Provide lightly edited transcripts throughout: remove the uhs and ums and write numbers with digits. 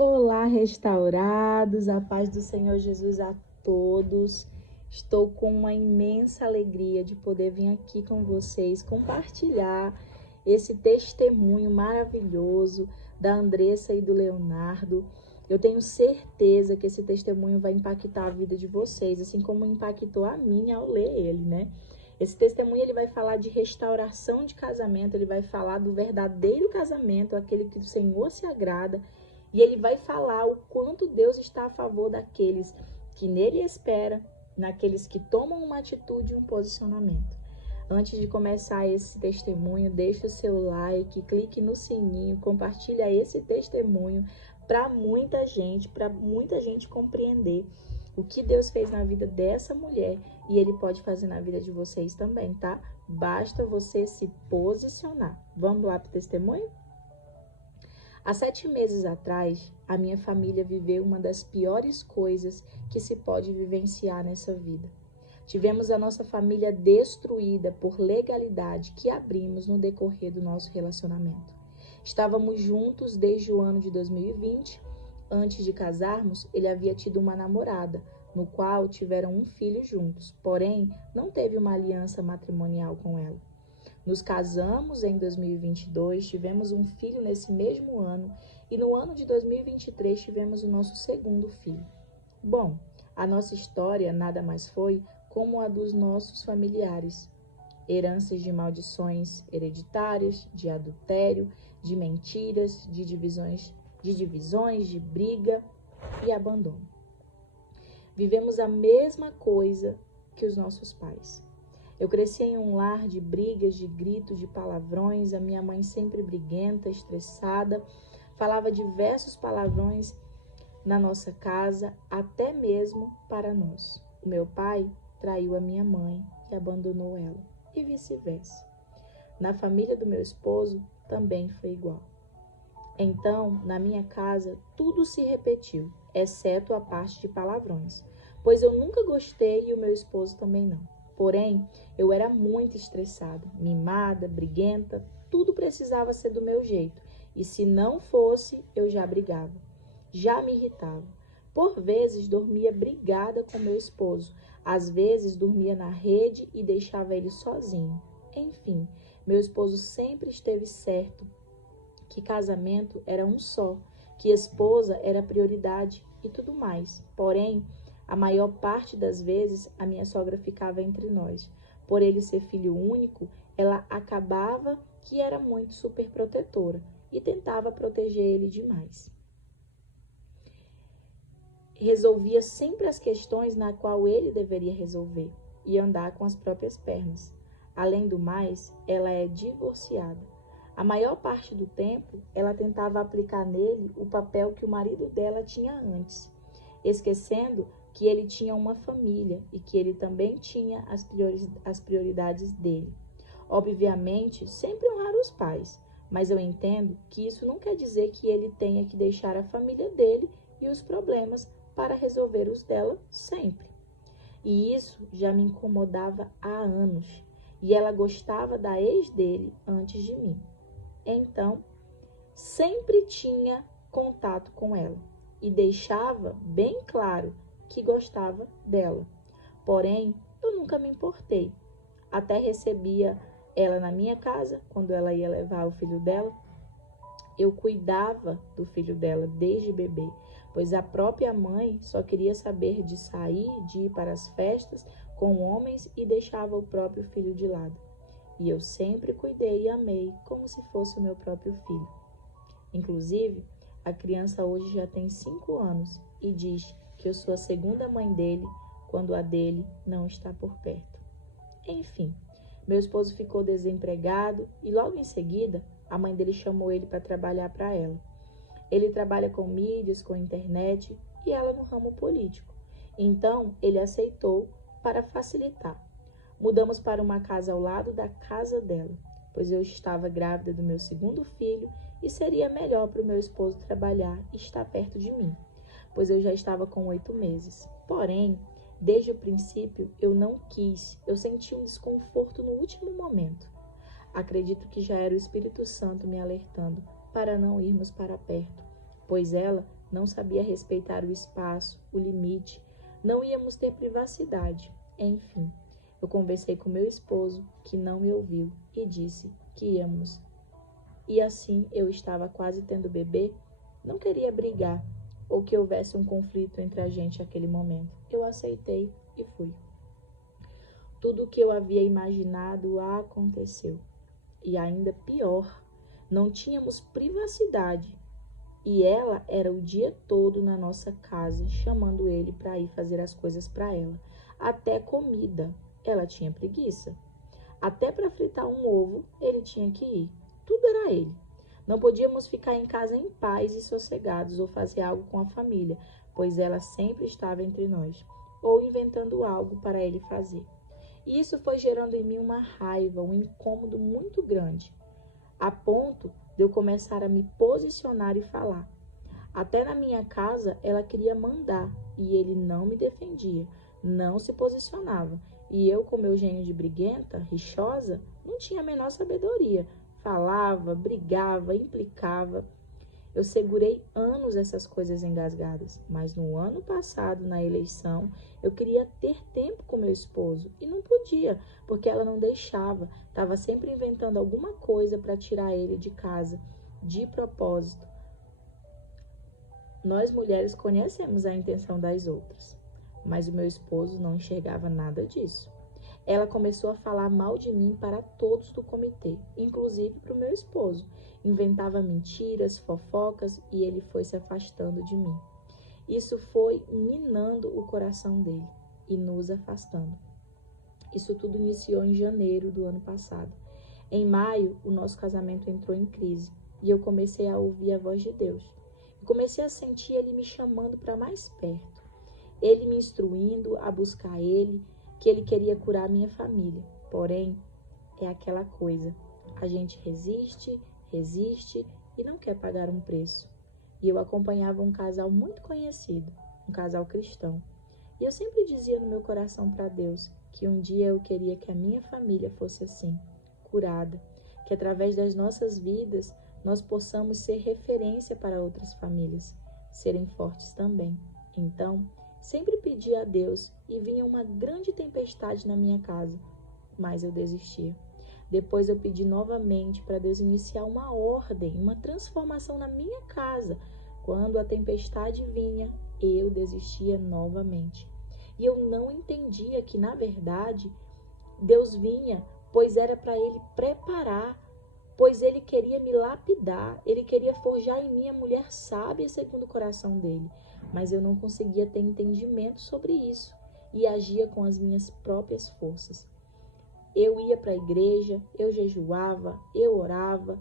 Olá, restaurados, a paz do Senhor Jesus a todos. Estou com uma imensa alegria de poder vir aqui com vocês compartilhar esse testemunho maravilhoso da Andressa e do Leonardo. Eu tenho certeza que esse testemunho vai impactar a vida de vocês, assim como impactou a minha ao ler ele, né? Esse testemunho ele vai falar de restauração de casamento, ele vai falar do verdadeiro casamento, aquele que o Senhor se agrada. E ele vai falar o quanto Deus está a favor daqueles que nele esperam, naqueles que tomam uma atitude e um posicionamento. Antes de começar esse testemunho, deixe o seu like, clique no sininho, compartilha esse testemunho para muita gente compreender o que Deus fez na vida dessa mulher e Ele pode fazer na vida de vocês também, tá? Basta você se posicionar. Vamos lá para o testemunho? Há 7 meses atrás, a minha família viveu uma das piores coisas que se pode vivenciar nessa vida. Tivemos a nossa família destruída por legalidade que abrimos no decorrer do nosso relacionamento. Estávamos juntos desde o ano de 2020. Antes de casarmos, ele havia tido uma namorada, no qual tiveram um filho juntos, porém não teve uma aliança matrimonial com ela. Nos casamos em 2022, tivemos um filho nesse mesmo ano e no ano de 2023 tivemos o nosso segundo filho. Bom, a nossa história nada mais foi como a dos nossos familiares. Heranças de maldições hereditárias, de adultério, de mentiras, de divisões, de briga e abandono. Vivemos a mesma coisa que os nossos pais. Eu cresci em um lar de brigas, de gritos, de palavrões, a minha mãe sempre briguenta, estressada, falava diversos palavrões na nossa casa, até mesmo para nós. O meu pai traiu a minha mãe e abandonou ela, e vice-versa. Na família do meu esposo também foi igual. Então, na minha casa, tudo se repetiu, exceto a parte de palavrões, pois eu nunca gostei e o meu esposo também não. Porém, eu era muito estressada, mimada, briguenta, tudo precisava ser do meu jeito. E se não fosse, eu já brigava, já me irritava. Por vezes, dormia brigada com meu esposo. Às vezes, dormia na rede e deixava ele sozinho. Enfim, meu esposo sempre esteve certo que casamento era um só, que esposa era prioridade e tudo mais. Porém, a maior parte das vezes, a minha sogra ficava entre nós. Por ele ser filho único, ela acabava que era muito superprotetora e tentava proteger ele demais. Resolvia sempre as questões na qual ele deveria resolver e andar com as próprias pernas. Além do mais, ela é divorciada. A maior parte do tempo, ela tentava aplicar nele o papel que o marido dela tinha antes, esquecendo que ele tinha uma família e que ele também tinha as prioridades dele. Obviamente, sempre honrar os pais, mas eu entendo que isso não quer dizer que ele tenha que deixar a família dele e os problemas para resolver os dela sempre. E isso já me incomodava há anos, e ela gostava da ex dele antes de mim. Então, sempre tinha contato com ela e deixava bem claro que gostava dela. Porém, eu nunca me importei. Até recebia ela na minha casa, quando ela ia levar o filho dela. Eu cuidava do filho dela desde bebê, pois a própria mãe só queria saber de sair, de ir para as festas com homens e deixava o próprio filho de lado. E eu sempre cuidei e amei como se fosse o meu próprio filho. Inclusive, a criança hoje já tem 5 anos e diz que eu sou a segunda mãe dele quando a dele não está por perto. Enfim, meu esposo ficou desempregado e logo em seguida a mãe dele chamou ele para trabalhar para ela. Ele trabalha com mídias, com internet e ela no ramo político. Então, ele aceitou para facilitar. Mudamos para uma casa ao lado da casa dela, pois eu estava grávida do meu segundo filho e seria melhor para o meu esposo trabalhar e estar perto de mim, pois eu já estava com 8 meses. Porém, desde o princípio, eu não quis, eu senti um desconforto no último momento. Acredito que já era o Espírito Santo me alertando para não irmos para perto, pois ela não sabia respeitar o espaço, o limite, não íamos ter privacidade. Enfim, eu conversei com meu esposo, que não me ouviu, e disse que íamos. E assim eu estava quase tendo bebê, não queria brigar, ou que houvesse um conflito entre a gente naquele momento. Eu aceitei e fui. Tudo o que eu havia imaginado aconteceu. E ainda pior, não tínhamos privacidade. E ela era o dia todo na nossa casa, chamando ele para ir fazer as coisas para ela. Até comida, ela tinha preguiça. Até para fritar um ovo, ele tinha que ir. Tudo era ele. Não podíamos ficar em casa em paz e sossegados ou fazer algo com a família, pois ela sempre estava entre nós, ou inventando algo para ele fazer. E isso foi gerando em mim uma raiva, um incômodo muito grande, a ponto de eu começar a me posicionar e falar. Até na minha casa, ela queria mandar, e ele não me defendia, não se posicionava. E eu, com meu gênio de briguenta, rixosa, não tinha a menor sabedoria. Falava, brigava, implicava. Eu segurei anos essas coisas engasgadas, mas no ano passado, na eleição, eu queria ter tempo com meu esposo e não podia, porque ela não deixava, estava sempre inventando alguma coisa para tirar ele de casa, de propósito. Nós mulheres conhecemos a intenção das outras, mas o meu esposo não enxergava nada disso. Ela começou a falar mal de mim para todos do comitê, inclusive para o meu esposo. Inventava mentiras, fofocas e ele foi se afastando de mim. Isso foi minando o coração dele e nos afastando. Isso tudo iniciou em janeiro do ano passado. Em maio, o nosso casamento entrou em crise e eu comecei a ouvir a voz de Deus. Eu comecei a sentir ele me chamando para mais perto, ele me instruindo a buscar ele, que ele queria curar a minha família. Porém, é aquela coisa, a gente resiste e não quer pagar um preço. E eu acompanhava um casal muito conhecido, um casal cristão. E eu sempre dizia no meu coração para Deus que um dia eu queria que a minha família fosse assim, curada, que através das nossas vidas nós possamos ser referência para outras famílias, serem fortes também. Então, sempre pedi a Deus e vinha uma grande tempestade na minha casa, mas eu desistia. Depois eu pedi novamente para Deus iniciar uma ordem, uma transformação na minha casa. Quando a tempestade vinha, eu desistia novamente. E eu não entendia que, na verdade, Deus vinha, pois era para Ele preparar, pois Ele queria me lapidar, Ele queria forjar em mim a mulher sábia segundo o coração dEle. Mas eu não conseguia ter entendimento sobre isso e agia com as minhas próprias forças. Eu ia para a igreja, eu jejuava, eu orava.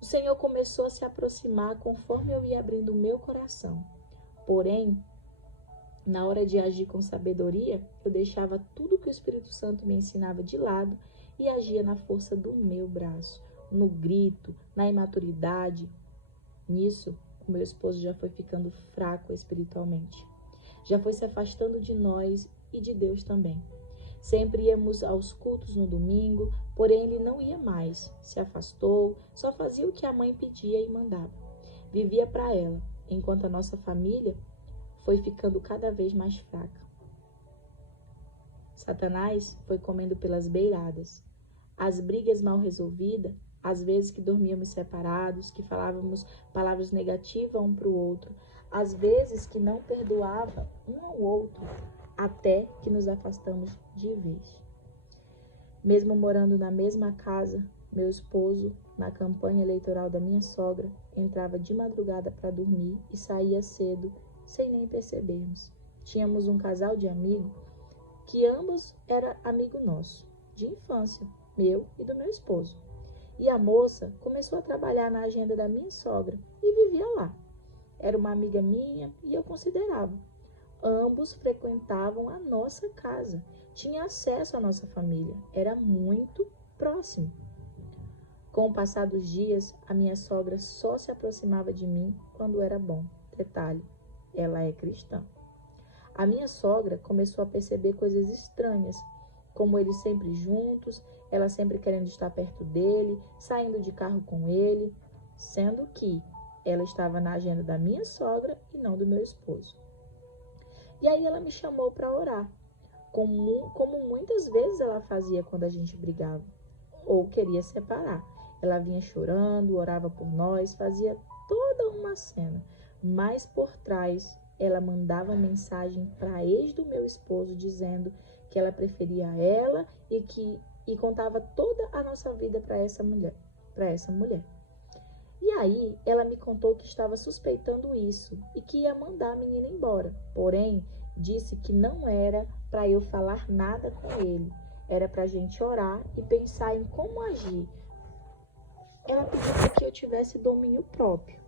O Senhor começou a se aproximar conforme eu ia abrindo o meu coração. Porém, na hora de agir com sabedoria, eu deixava tudo que o Espírito Santo me ensinava de lado e agia na força do meu braço, no grito, na imaturidade. Nisso, o meu esposo já foi ficando fraco espiritualmente. Já foi se afastando de nós e de Deus também. Sempre íamos aos cultos no domingo, porém ele não ia mais. Se afastou, só fazia o que a mãe pedia e mandava. Vivia para ela, enquanto a nossa família foi ficando cada vez mais fraca. Satanás foi comendo pelas beiradas. As brigas mal resolvidas, às vezes que dormíamos separados, que falávamos palavras negativas um para o outro, às vezes que não perdoava um ao outro, até que nos afastamos de vez. Mesmo morando na mesma casa, meu esposo, na campanha eleitoral da minha sogra, entrava de madrugada para dormir e saía cedo, sem nem percebermos. Tínhamos um casal de amigos que ambos era amigo nosso, de infância, meu e do meu esposo. E a moça começou a trabalhar na agenda da minha sogra e vivia lá. Era uma amiga minha e eu considerava. Ambos frequentavam a nossa casa, tinha acesso à nossa família, era muito próximo. Com o passar dos dias, a minha sogra só se aproximava de mim quando era bom. Detalhe, ela é cristã. A minha sogra começou a perceber coisas estranhas, como eles sempre juntos, ela sempre querendo estar perto dele, saindo de carro com ele, sendo que ela estava na agenda da minha sogra e não do meu esposo. E aí ela me chamou para orar, como muitas vezes ela fazia quando a gente brigava ou queria separar. Ela vinha chorando, orava por nós, fazia toda uma cena, mas por trás ela mandava mensagem para a ex do meu esposo dizendo que ela preferia ela e contava toda a nossa vida para essa mulher. E aí ela me contou que estava suspeitando isso e que ia mandar a menina embora. Porém, disse que não era para eu falar nada com ele. Era para a gente orar e pensar em como agir. Ela pediu para que eu tivesse domínio próprio.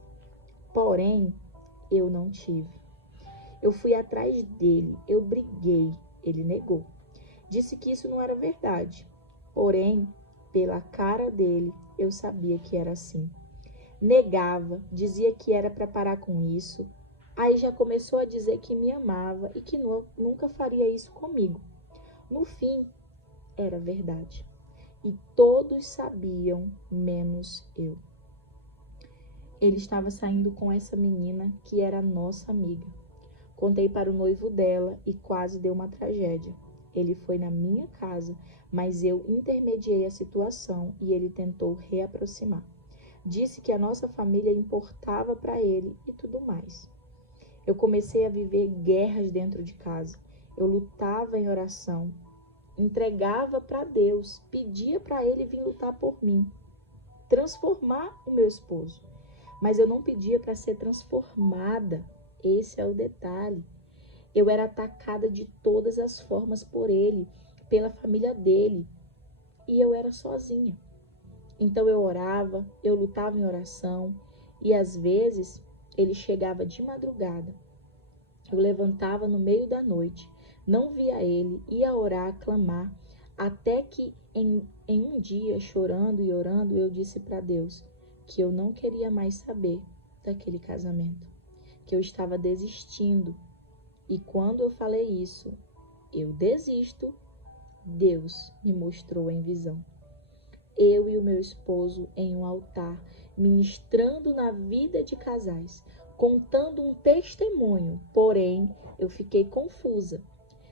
Porém, eu não tive. Eu fui atrás dele, eu briguei. Ele negou. Disse que isso não era verdade. Porém, pela cara dele, eu sabia que era assim. Negava, dizia que era para parar com isso. Aí já começou a dizer que me amava e que nunca faria isso comigo. No fim, era verdade. E todos sabiam, menos eu. Ele estava saindo com essa menina que era nossa amiga. Contei para o noivo dela e quase deu uma tragédia. Ele foi na minha casa, mas eu intermediei a situação e ele tentou reaproximar. Disse que a nossa família importava para ele e tudo mais. Eu comecei a viver guerras dentro de casa. Eu lutava em oração, entregava para Deus, pedia para ele vir lutar por mim, transformar o meu esposo. Mas eu não pedia para ser transformada. Esse é o detalhe. Eu era atacada de todas as formas por ele, pela família dele, e eu era sozinha. Então eu orava, eu lutava em oração, e às vezes ele chegava de madrugada. Eu levantava no meio da noite, não via ele, ia orar, clamar, até que em um dia, chorando e orando, eu disse para Deus que eu não queria mais saber daquele casamento, que eu estava desistindo. E quando eu falei isso, eu desisto, Deus me mostrou em visão. Eu e o meu esposo em um altar, ministrando na vida de casais, contando um testemunho, porém eu fiquei confusa.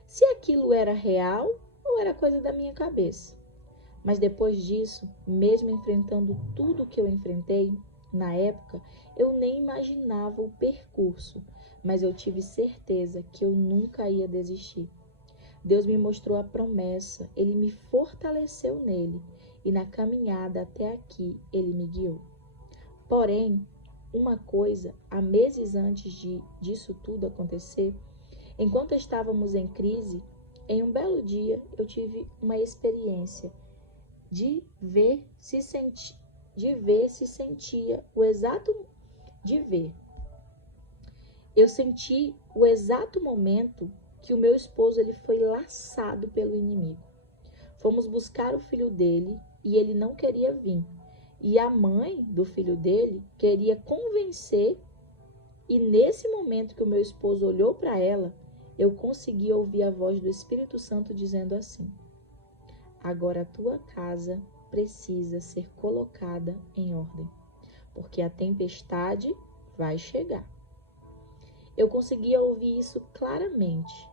Se aquilo era real ou era coisa da minha cabeça. Mas depois disso, mesmo enfrentando tudo que eu enfrentei, na época, eu nem imaginava o percurso, mas eu tive certeza que eu nunca ia desistir. Deus me mostrou a promessa, Ele me fortaleceu nele e na caminhada até aqui Ele me guiou. Porém, uma coisa, há meses antes disso tudo acontecer, enquanto estávamos em crise, em um belo dia eu tive uma experiência de ver se sentia o exato de ver. Eu senti o exato momento que o meu esposo ele foi laçado pelo inimigo. Fomos buscar o filho dele e ele não queria vir. E a mãe do filho dele queria convencer, e nesse momento que o meu esposo olhou para ela, eu consegui ouvir a voz do Espírito Santo dizendo assim: agora a tua casa precisa ser colocada em ordem, porque a tempestade vai chegar. Eu conseguia ouvir isso claramente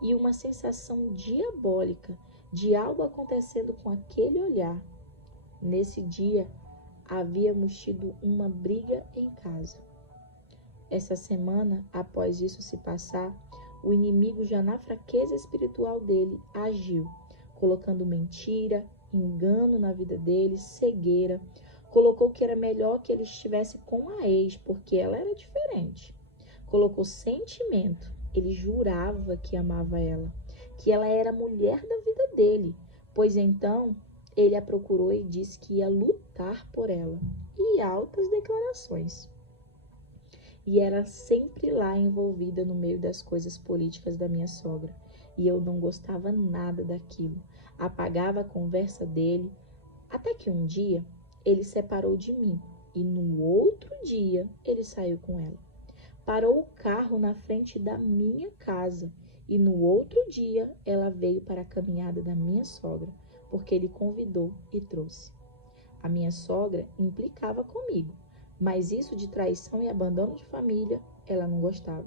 e uma sensação diabólica de algo acontecendo com aquele olhar. Nesse dia, havíamos tido uma briga em casa. Essa semana, após isso se passar, o inimigo, já na fraqueza espiritual dele, agiu, colocando mentira, engano na vida dele, cegueira. Colocou que era melhor que ele estivesse com a ex, porque ela era diferente. Colocou sentimento. Ele jurava que amava ela, que ela era a mulher da vida dele, pois então ele a procurou e disse que ia lutar por ela. E altas declarações. E era sempre lá envolvida no meio das coisas políticas da minha sogra. E eu não gostava nada daquilo. Apagava a conversa dele, até que um dia ele separou de mim. E no outro dia ele saiu com ela. Parou o carro na frente da minha casa. E no outro dia ela veio para a caminhada da minha sogra, porque ele convidou e trouxe. A minha sogra implicava comigo, Mas isso de traição e abandono de família, ela não gostava.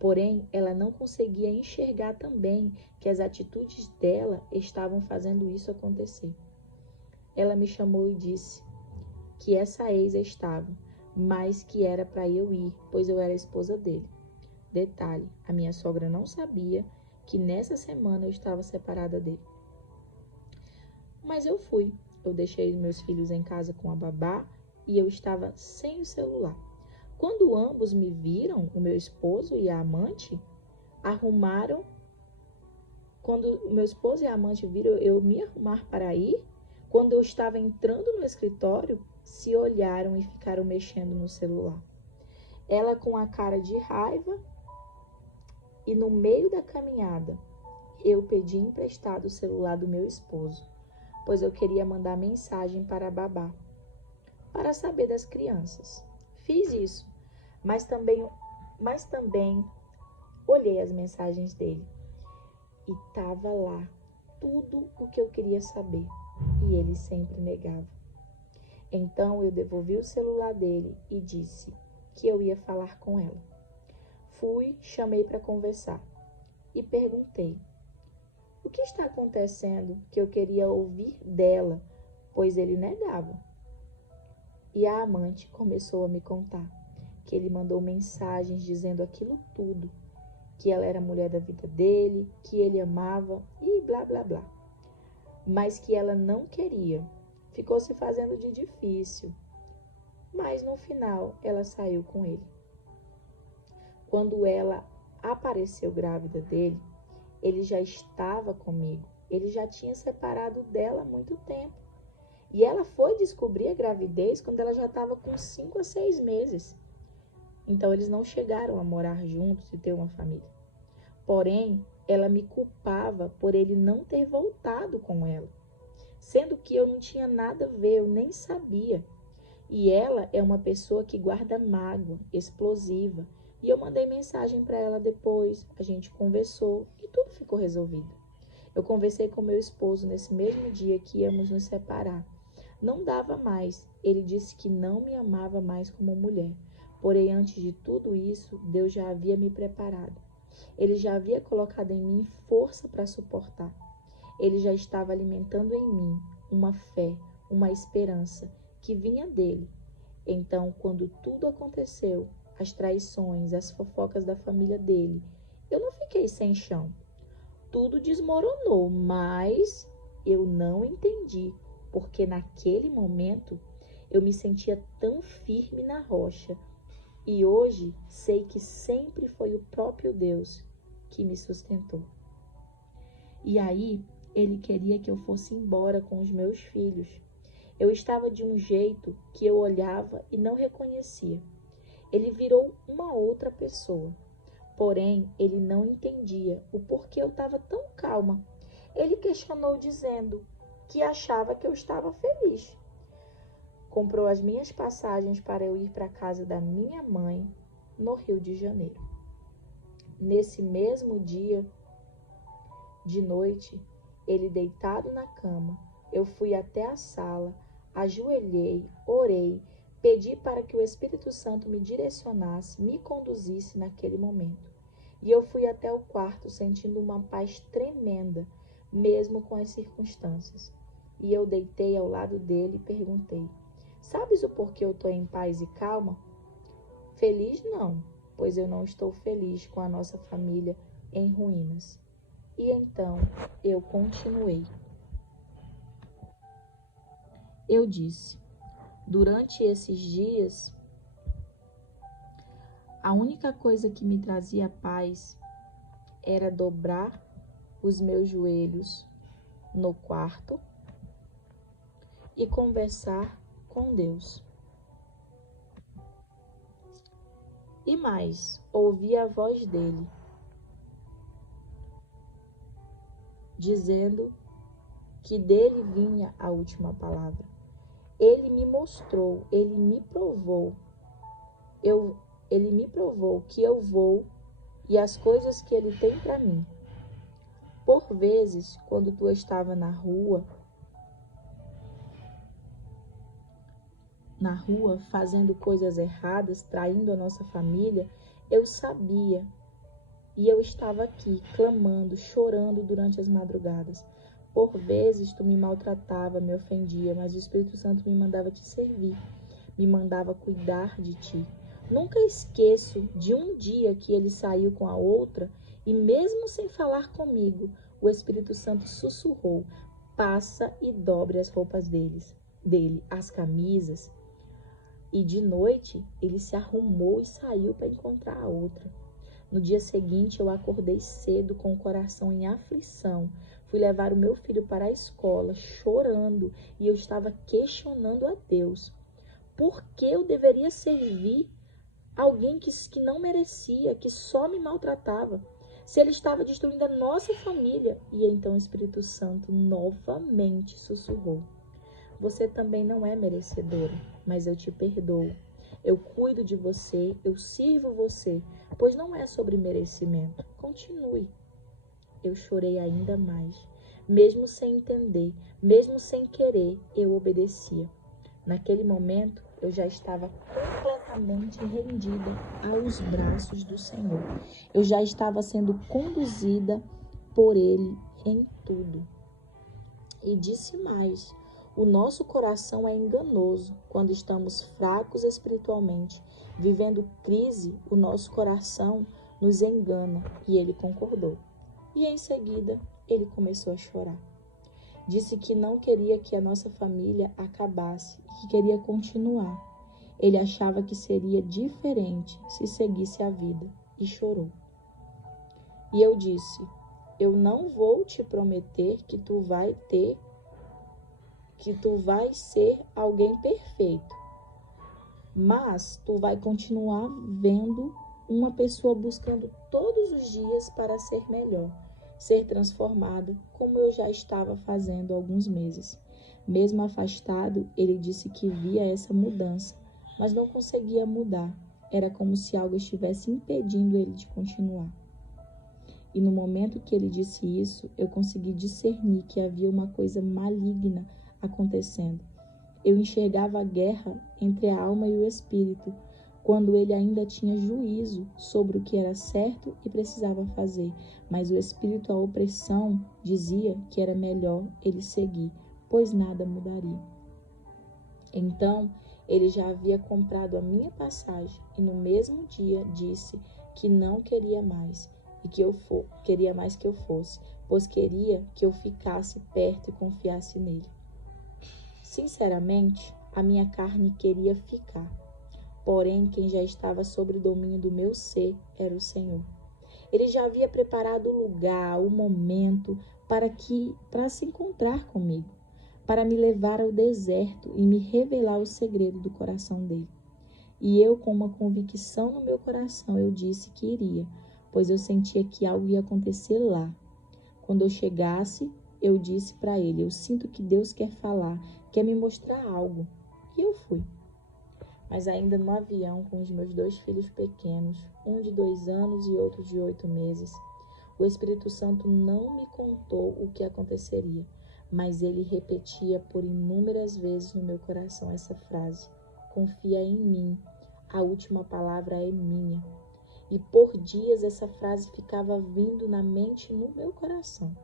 Porém, ela não conseguia enxergar também que as atitudes dela estavam fazendo isso acontecer. Ela me chamou e disse que essa ex estava, mas que era para eu ir, pois eu era a esposa dele. Detalhe, a minha sogra não sabia que nessa semana eu estava separada dele. Mas eu fui. Eu deixei os meus filhos em casa com a babá e eu estava sem o celular. Quando ambos me viram, o meu esposo e a amante, quando o meu esposo e a amante viram eu me arrumar para ir, quando eu estava entrando no escritório, se olharam e ficaram mexendo no celular. Ela com a cara de raiva e no meio da caminhada, eu pedi emprestado o celular do meu esposo, pois eu queria mandar mensagem para a babá, para saber das crianças. Fiz isso, mas também olhei as mensagens dele e estava lá tudo o que eu queria saber e ele sempre negava. Então eu devolvi o celular dele e disse que eu ia falar com ela. Fui, chamei para conversar e perguntei: o que está acontecendo que eu queria ouvir dela, pois ele negava. E a amante começou a me contar que ele mandou mensagens dizendo aquilo tudo, que ela era a mulher da vida dele, que ele amava e blá blá blá. Mas que ela não queria, ficou se fazendo de difícil, mas no final ela saiu com ele. Quando ela apareceu grávida dele, ele já estava comigo, ele já tinha separado dela há muito tempo. E ela foi descobrir a gravidez quando ela já estava com 5 a 6 meses. Então eles não chegaram a morar juntos e ter uma família. Porém, ela me culpava por ele não ter voltado com ela, sendo que eu não tinha nada a ver, eu nem sabia. E ela é uma pessoa que guarda mágoa, explosiva. E eu mandei mensagem para ela depois, a gente conversou e tudo ficou resolvido. Eu conversei com meu esposo nesse mesmo dia que íamos nos separar. Não dava mais. Ele disse que não me amava mais como mulher. Porém, antes de tudo isso, Deus já havia me preparado. Ele já havia colocado em mim força para suportar. Ele já estava alimentando em mim uma fé, uma esperança que vinha dele. Então, quando tudo aconteceu, as traições, as fofocas da família dele, eu não fiquei sem chão. Tudo desmoronou, mas eu não entendi, porque naquele momento eu me sentia tão firme na rocha. E hoje sei que sempre foi o próprio Deus que me sustentou. E aí, ele queria que eu fosse embora com os meus filhos. Eu estava de um jeito que eu olhava e não reconhecia. Ele virou uma outra pessoa. Porém, ele não entendia o porquê eu estava tão calma. Ele questionou dizendo que achava que eu estava feliz. Comprou as minhas passagens para eu ir para a casa da minha mãe, no Rio de Janeiro. Nesse mesmo dia, de noite, ele deitado na cama, eu fui até a sala, ajoelhei, orei, pedi para que o Espírito Santo me direcionasse, me conduzisse naquele momento. E eu fui até o quarto sentindo uma paz tremenda, mesmo com as circunstâncias. E eu deitei ao lado dele e perguntei: sabes o porquê eu estou em paz e calma? Feliz não, pois eu não estou feliz com a nossa família em ruínas. E então eu continuei. Eu disse: durante esses dias, a única coisa que me trazia paz era dobrar os meus joelhos no quarto e conversar com Deus. E mais, ouvir a voz dele, dizendo que dele vinha a última palavra. Ele me mostrou, ele me provou que eu vou e as coisas que ele tem para mim. Por vezes, quando tu estava na rua, na rua fazendo coisas erradas, traindo a nossa família, eu sabia. E eu estava aqui, clamando, chorando durante as madrugadas. Por vezes tu me maltratava, me ofendia, mas o Espírito Santo me mandava te servir, me mandava cuidar de ti. Nunca esqueço de um dia que ele saiu com a outra e mesmo sem falar comigo, o Espírito Santo sussurrou: passa e dobre as roupas dele, as camisas. E de noite ele se arrumou e saiu para encontrar a outra. No dia seguinte eu acordei cedo com o coração em aflição. Fui levar o meu filho para a escola chorando e eu estava questionando a Deus. Por que eu deveria servir alguém que não merecia, que só me maltratava? Se ele estava destruindo a nossa família. E então o Espírito Santo novamente sussurrou: você também não é merecedora, mas eu te perdoo. Eu cuido de você, eu sirvo você, pois não é sobre merecimento. Continue. Eu chorei ainda mais. Mesmo sem entender, mesmo sem querer, eu obedecia. Naquele momento, eu já estava completamente rendida aos braços do Senhor. Eu já estava sendo conduzida por Ele em tudo. E disse mais: o nosso coração é enganoso quando estamos fracos espiritualmente. Vivendo crise, o nosso coração nos engana. E ele concordou. E em seguida, ele começou a chorar. Disse que não queria que a nossa família acabasse e que queria continuar. Ele achava que seria diferente se seguisse a vida e chorou. E eu disse: eu não vou te prometer que tu vai ser alguém perfeito, mas tu vai continuar vendo uma pessoa buscando todos os dias para ser melhor, ser transformada, como eu já estava fazendo há alguns meses. Mesmo afastado, ele disse que via essa mudança, mas não conseguia mudar. Era como se algo estivesse impedindo ele de continuar. E no momento que ele disse isso, eu consegui discernir que havia uma coisa maligna acontecendo. Eu enxergava a guerra entre a alma e o espírito, quando ele ainda tinha juízo sobre o que era certo e precisava fazer. Mas o espírito, a opressão, dizia que era melhor ele seguir, pois nada mudaria. Então, ele já havia comprado a minha passagem e no mesmo dia disse que não queria mais e que queria mais que eu fosse, pois queria que eu ficasse perto e confiasse nele. Sinceramente, a minha carne queria ficar, porém quem já estava sob o domínio do meu ser era o Senhor. Ele já havia preparado o lugar, o momento para se encontrar comigo, para me levar ao deserto e me revelar o segredo do coração dele. E eu, com uma convicção no meu coração, eu disse que iria, pois eu sentia que algo ia acontecer lá. Quando eu chegasse, eu disse para ele: eu sinto que Deus quer falar, quer me mostrar algo. E eu fui. Mas ainda no avião, com os meus 2 filhos pequenos, um de 2 anos e outro de 8 meses, o Espírito Santo não me contou o que aconteceria, mas ele repetia por inúmeras vezes no meu coração essa frase: confia em mim, a última palavra é minha. E por dias essa frase ficava vindo na mente e no meu coração.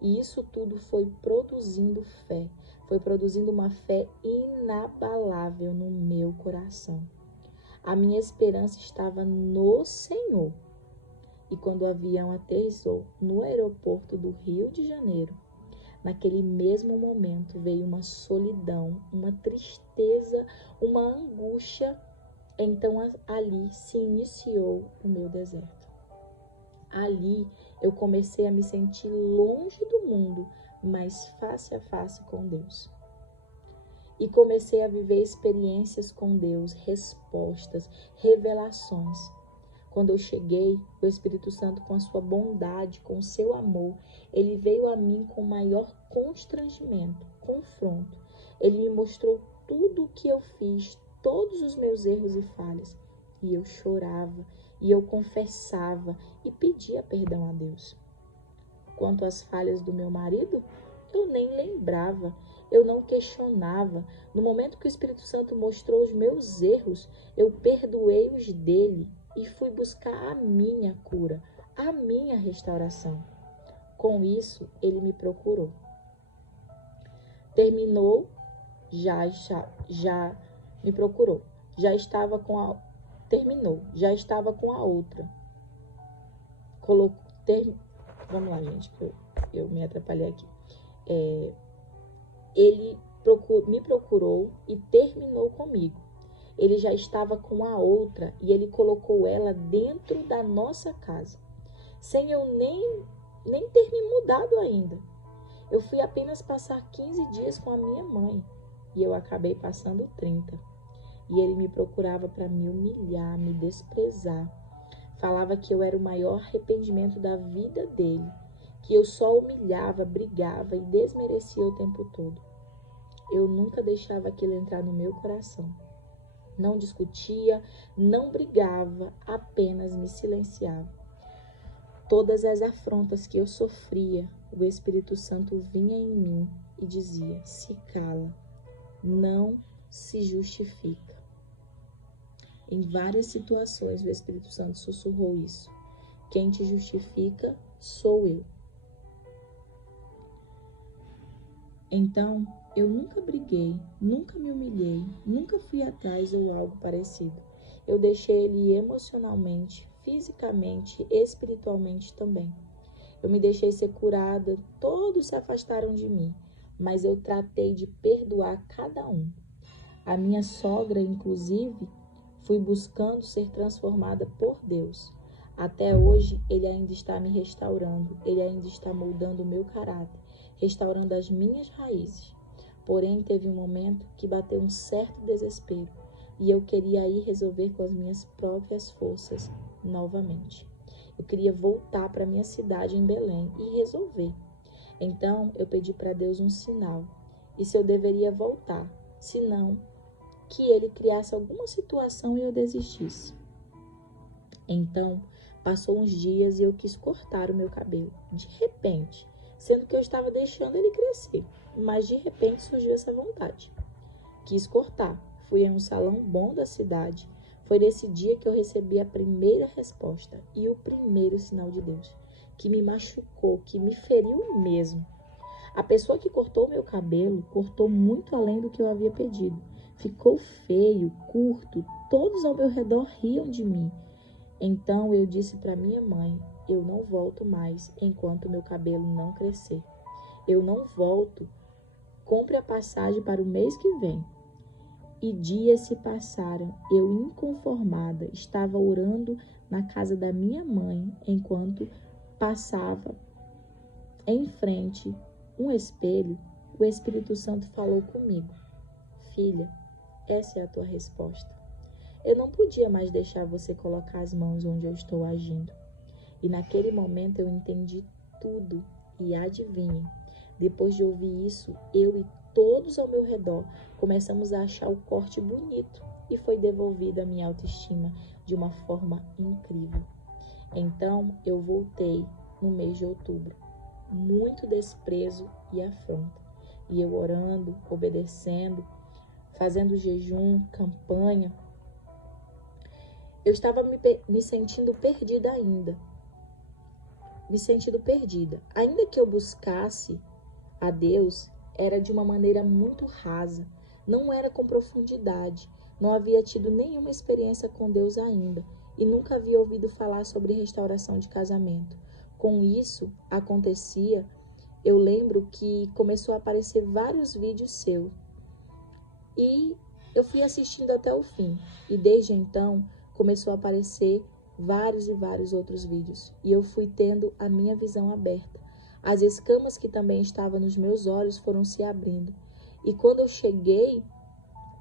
E isso tudo foi produzindo fé, foi produzindo uma fé inabalável no meu coração. A minha esperança estava no Senhor. E quando o avião aterrissou no aeroporto do Rio de Janeiro, naquele mesmo momento veio uma solidão, uma tristeza, uma angústia. Então ali se iniciou o meu deserto. Ali eu comecei a me sentir longe do mundo, mas face a face com Deus. E comecei a viver experiências com Deus, respostas, revelações. Quando eu cheguei, o Espírito Santo, com a sua bondade, com o seu amor, ele veio a mim com maior constrangimento, confronto. Ele me mostrou tudo o que eu fiz, todos os meus erros e falhas. E eu chorava, e eu confessava e pedia perdão a Deus. Quanto às falhas do meu marido, eu nem lembrava. eu não questionava. No momento que o Espírito Santo mostrou os meus erros, eu perdoei os dele e fui buscar a minha cura, a minha restauração. Com isso, ele me procurou. Terminou, já me procurou. Terminou, já estava com a outra. Vamos lá, gente, que eu me atrapalhei aqui. Ele me procurou e terminou comigo. Ele já estava com a outra e ele colocou ela dentro da nossa casa, sem eu nem ter me mudado ainda. Eu fui apenas passar 15 dias com a minha mãe e eu acabei passando 30. E ele me procurava para me humilhar, me desprezar. Falava que eu era o maior arrependimento da vida dele, que eu só humilhava, brigava e desmerecia o tempo todo. Eu nunca deixava aquilo entrar no meu coração. Não discutia, não brigava, apenas me silenciava. Todas as afrontas que eu sofria, o Espírito Santo vinha em mim e dizia: se cala, não se justifica. Em várias situações, o Espírito Santo sussurrou isso. Quem te justifica sou eu. Então, eu nunca briguei, nunca me humilhei, nunca fui atrás ou algo parecido. Eu deixei ele emocionalmente, fisicamente, espiritualmente também. Eu me deixei ser curada, todos se afastaram de mim, mas eu tratei de perdoar cada um. A minha sogra, inclusive, fui buscando ser transformada por Deus. Até hoje, ele ainda está me restaurando, ele ainda está moldando o meu caráter, restaurando as minhas raízes. Porém, teve um momento que bateu um certo desespero e eu queria ir resolver com as minhas próprias forças novamente. Eu queria voltar para minha cidade em Belém e resolver. Então, eu pedi para Deus um sinal e se eu deveria voltar, se não, que ele criasse alguma situação e eu desistisse. Então, passou uns dias e eu quis cortar o meu cabelo, de repente, sendo que eu estava deixando ele crescer, mas de repente surgiu essa vontade. Quis cortar, fui em um salão bom da cidade. Foi nesse dia que eu recebi a primeira resposta e o primeiro sinal de Deus, que me machucou, que me feriu mesmo. A pessoa que cortou meu cabelo cortou muito além do que eu havia pedido. Ficou feio, curto, todos ao meu redor riam de mim. Então eu disse para minha mãe: eu não volto mais enquanto meu cabelo não crescer. Eu não volto. Compre a passagem para o mês que vem. E dias se passaram. Eu, inconformada, estava orando na casa da minha mãe enquanto passava em frente um espelho. O Espírito Santo falou comigo: filha, essa é a tua resposta. Eu não podia mais deixar você colocar as mãos onde eu estou agindo. E naquele momento eu entendi tudo. E adivinhem, depois de ouvir isso, eu e todos ao meu redor começamos a achar o corte bonito e foi devolvida a minha autoestima de uma forma incrível. Então eu voltei no mês de outubro, muito desprezo e afronta. E eu orando, obedecendo, fazendo jejum, campanha. Eu estava me sentindo perdida ainda. Ainda que eu buscasse a Deus, era de uma maneira muito rasa. Não era com profundidade. Não havia tido nenhuma experiência com Deus ainda. E nunca havia ouvido falar sobre restauração de casamento. Com isso, acontecia, eu lembro que começou a aparecer vários vídeos seus. E eu fui assistindo até o fim. E desde então, começou a aparecer vários e vários outros vídeos. E eu fui tendo a minha visão aberta. As escamas que também estavam nos meus olhos foram se abrindo. E quando eu cheguei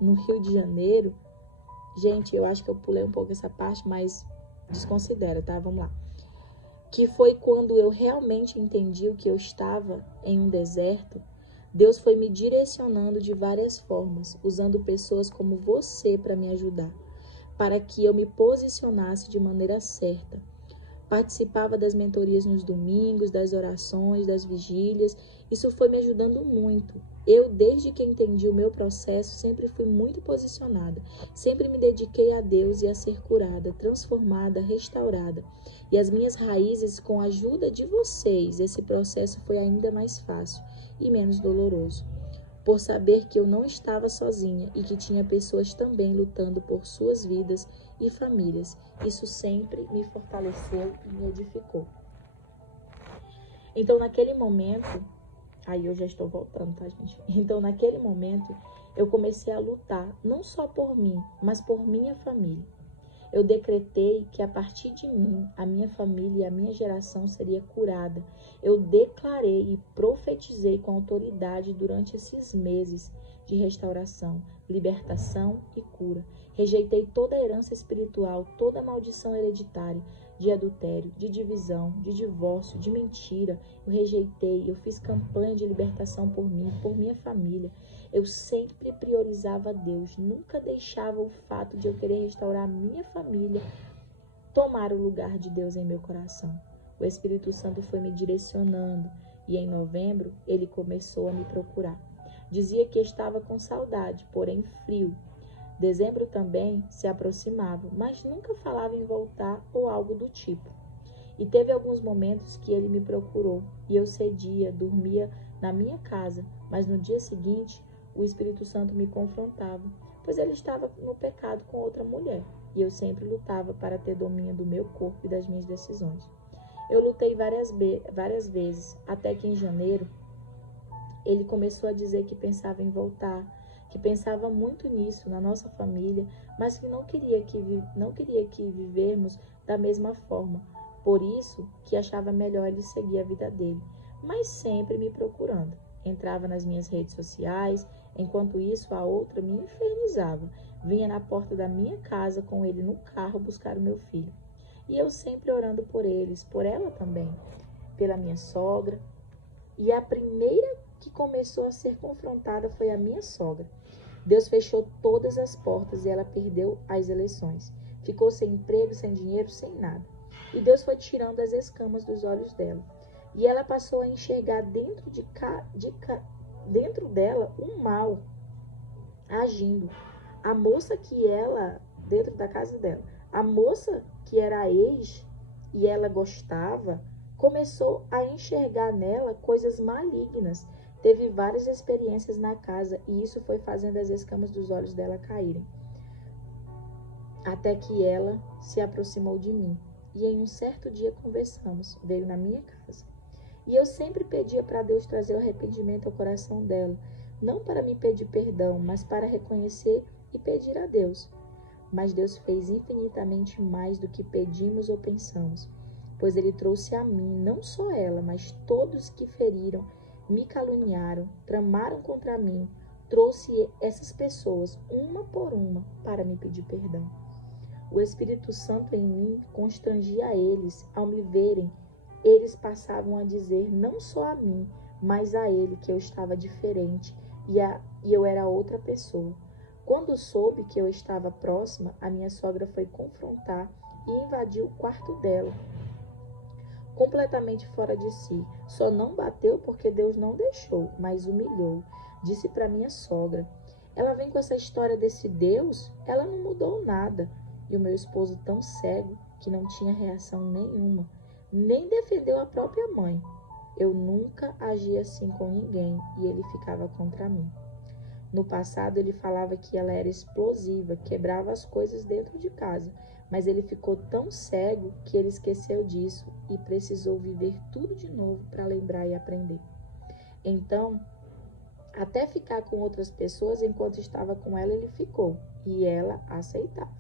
no Rio de Janeiro, gente, eu acho que eu pulei um pouco essa parte, mas desconsidera, tá? Vamos lá. Que foi quando eu realmente entendi o que eu estava em um deserto. Deus foi me direcionando de várias formas, usando pessoas como você para me ajudar, para que eu me posicionasse de maneira certa. Participava das mentorias nos domingos, das orações, das vigílias. Isso foi me ajudando muito. Eu, desde que entendi o meu processo, sempre fui muito posicionada. Sempre me dediquei a Deus e a ser curada, transformada, restaurada. E as minhas raízes, com a ajuda de vocês, esse processo foi ainda mais fácil e menos doloroso. Por saber que eu não estava sozinha e que tinha pessoas também lutando por suas vidas e famílias. Isso sempre me fortaleceu e me edificou. Então, naquele momento, aí eu já estou voltando, tá, gente? Então, naquele momento, eu comecei a lutar, não só por mim, mas por minha família. Eu decretei que a partir de mim, a minha família e a minha geração seria curada. Eu declarei e profetizei com autoridade durante esses meses de restauração, libertação e cura. Rejeitei toda a herança espiritual, toda a maldição hereditária, de adultério, de divisão, de divórcio, de mentira. Eu rejeitei, eu fiz campanha de libertação por mim, por minha família. Eu sempre priorizava Deus, nunca deixava o fato de eu querer restaurar a minha família tomar o lugar de Deus em meu coração. O Espírito Santo foi me direcionando e em novembro ele começou a me procurar. Dizia que estava com saudade, porém frio. Dezembro também se aproximava, mas nunca falava em voltar ou algo do tipo. E teve alguns momentos que ele me procurou e eu cedia, dormia na minha casa, mas no dia seguinte o Espírito Santo me confrontava, pois ele estava no pecado com outra mulher e eu sempre lutava para ter domínio do meu corpo e das minhas decisões. Eu lutei várias vezes, até que em janeiro ele começou a dizer que pensava em voltar, que pensava muito nisso na nossa família, mas que não queria que vivermos da mesma forma. Por isso que achava melhor ele seguir a vida dele, mas sempre me procurando. Entrava nas minhas redes sociais, enquanto isso a outra me infernizava. Vinha na porta da minha casa com ele no carro buscar o meu filho. E eu sempre orando por eles, por ela também, pela minha sogra. E a primeira que começou a ser confrontada foi a minha sogra. Deus fechou todas as portas e ela perdeu as eleições. Ficou sem emprego, sem dinheiro, sem nada. E Deus foi tirando as escamas dos olhos dela. E ela passou a enxergar dentro dela um mal agindo. A moça que ela, dentro da casa dela, a moça que era a ex e ela gostava, começou a enxergar nela coisas malignas. Teve várias experiências na casa e isso foi fazendo as escamas dos olhos dela caírem. Até que ela se aproximou de mim. E em um certo dia conversamos, veio na minha casa. E eu sempre pedia para Deus trazer o arrependimento ao coração dela. Não para me pedir perdão, mas para reconhecer e pedir a Deus. Mas Deus fez infinitamente mais do que pedimos ou pensamos. Pois Ele trouxe a mim, não só ela, mas todos que feriram, me caluniaram, tramaram contra mim. Trouxe essas pessoas, uma por uma, para me pedir perdão. O Espírito Santo em mim constrangia eles. Ao me verem, eles passavam a dizer não só a mim, mas a ele que eu estava diferente e eu era outra pessoa. Quando soube que eu estava próxima, a minha sogra foi confrontar e invadiu o quarto dela, completamente fora de si. Só não bateu porque Deus não deixou, mas humilhou. Disse para minha sogra: ela vem com essa história desse Deus, ela não mudou nada. E o meu esposo, tão cego que não tinha reação nenhuma, nem defendeu a própria mãe. Eu nunca agi assim com ninguém e ele ficava contra mim. No passado ele falava que ela era explosiva, quebrava as coisas dentro de casa, mas ele ficou tão cego que ele esqueceu disso e precisou viver tudo de novo para lembrar e aprender. Então, até ficar com outras pessoas enquanto estava com ela, ele ficou e ela aceitava.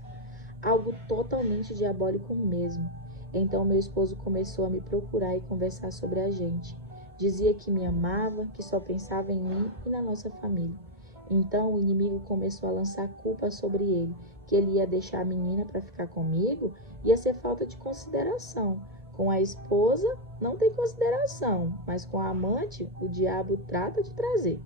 Algo totalmente diabólico mesmo. Então meu esposo começou a me procurar e conversar sobre a gente. Dizia que me amava, que só pensava em mim e na nossa família. Então o inimigo começou a lançar culpa sobre ele, que ele ia deixar a menina para ficar comigo, ia ser falta de consideração. Com a esposa não tem consideração, mas com a amante o diabo trata de trazer.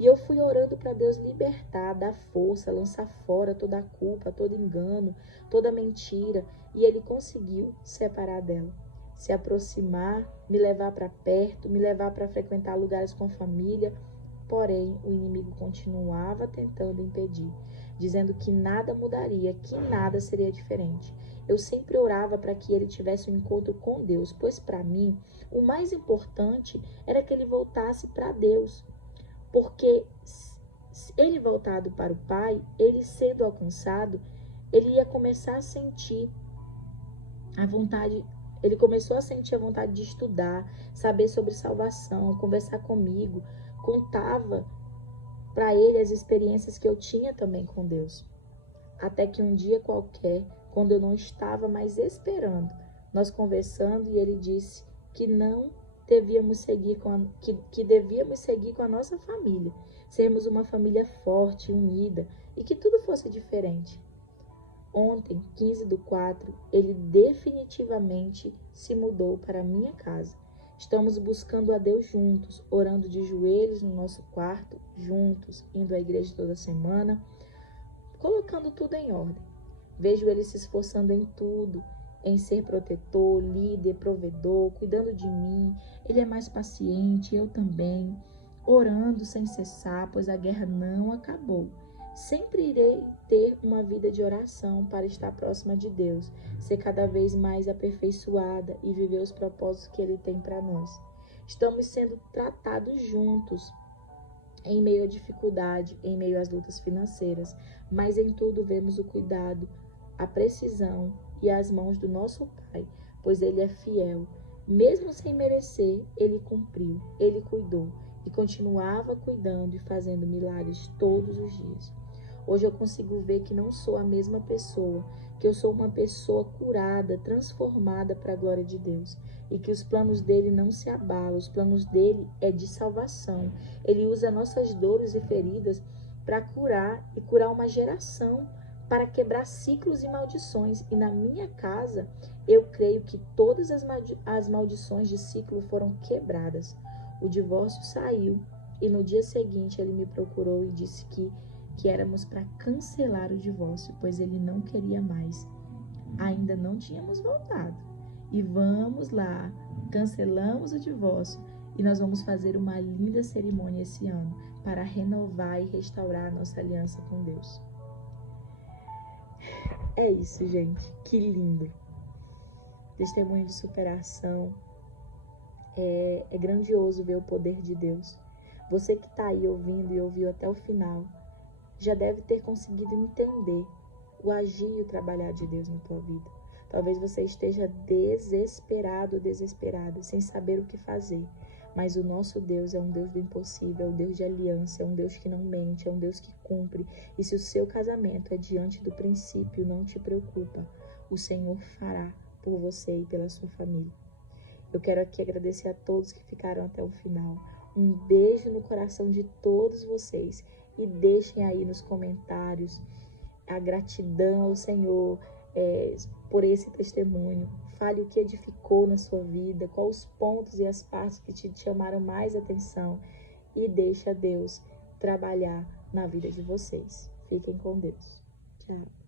E eu fui orando para Deus libertar, dar força, lançar fora toda a culpa, todo engano, toda mentira. E Ele conseguiu separar dela, se aproximar, me levar para perto, me levar para frequentar lugares com a família. Porém, o inimigo continuava tentando impedir, dizendo que nada mudaria, que nada seria diferente. Eu sempre orava para que ele tivesse um encontro com Deus, pois para mim, o mais importante era que ele voltasse para Deus. Porque ele voltado para o Pai, ele sendo alcançado, ele ia começar a sentir a vontade, ele começou a sentir a vontade de estudar, saber sobre salvação, conversar comigo, contava para ele as experiências que eu tinha também com Deus. Até que um dia qualquer, quando eu não estava mais esperando, nós conversando e ele disse que não devíamos seguir que devíamos seguir com a nossa família, sermos uma família forte, unida e que tudo fosse diferente. Ontem, 15/4, ele definitivamente se mudou para a minha casa. Estamos buscando a Deus juntos, orando de joelhos no nosso quarto, juntos, indo à igreja toda semana, colocando tudo em ordem. Vejo ele se esforçando em tudo, em ser protetor, líder, provedor, cuidando de mim. Ele é mais paciente, eu também, orando sem cessar, pois a guerra não acabou. Sempre irei ter uma vida de oração para estar próxima de Deus, ser cada vez mais aperfeiçoada e viver os propósitos que Ele tem para nós. Estamos sendo tratados juntos, em meio à dificuldade, em meio às lutas financeiras, mas em tudo vemos o cuidado, a precisão e as mãos do nosso Pai, pois Ele é fiel. Mesmo sem merecer, Ele cumpriu, Ele cuidou e continuava cuidando e fazendo milagres todos os dias. Hoje eu consigo ver que não sou a mesma pessoa, que eu sou uma pessoa curada, transformada para a glória de Deus. E que os planos dele não se abalam, os planos dele é de salvação. Ele usa nossas dores e feridas para curar e curar uma geração, para quebrar ciclos e maldições. E na minha casa, eu creio que todas as maldições de ciclo foram quebradas. O divórcio saiu e no dia seguinte ele me procurou e disse que éramos para cancelar o divórcio, pois ele não queria mais. Ainda não tínhamos voltado. E vamos lá, cancelamos o divórcio e nós vamos fazer uma linda cerimônia esse ano para renovar e restaurar a nossa aliança com Deus. É isso, gente. Que lindo. Testemunho de superação. É grandioso ver o poder de Deus. Você que está aí ouvindo e ouviu até o final, já deve ter conseguido entender o agir e o trabalhar de Deus na tua vida. Talvez você esteja desesperado ou desesperada, sem saber o que fazer. Mas o nosso Deus é um Deus do impossível, é um Deus de aliança, é um Deus que não mente, é um Deus que cumpre. E se o seu casamento é diante do princípio, não te preocupa. O Senhor fará por você e pela sua família. Eu quero aqui agradecer a todos que ficaram até o final. Um beijo no coração de todos vocês. E deixem aí nos comentários a gratidão ao Senhor por esse testemunho. Fale o que edificou na sua vida, quais os pontos e as partes que te chamaram mais atenção. E deixa Deus trabalhar na vida de vocês. Fiquem com Deus. Tchau.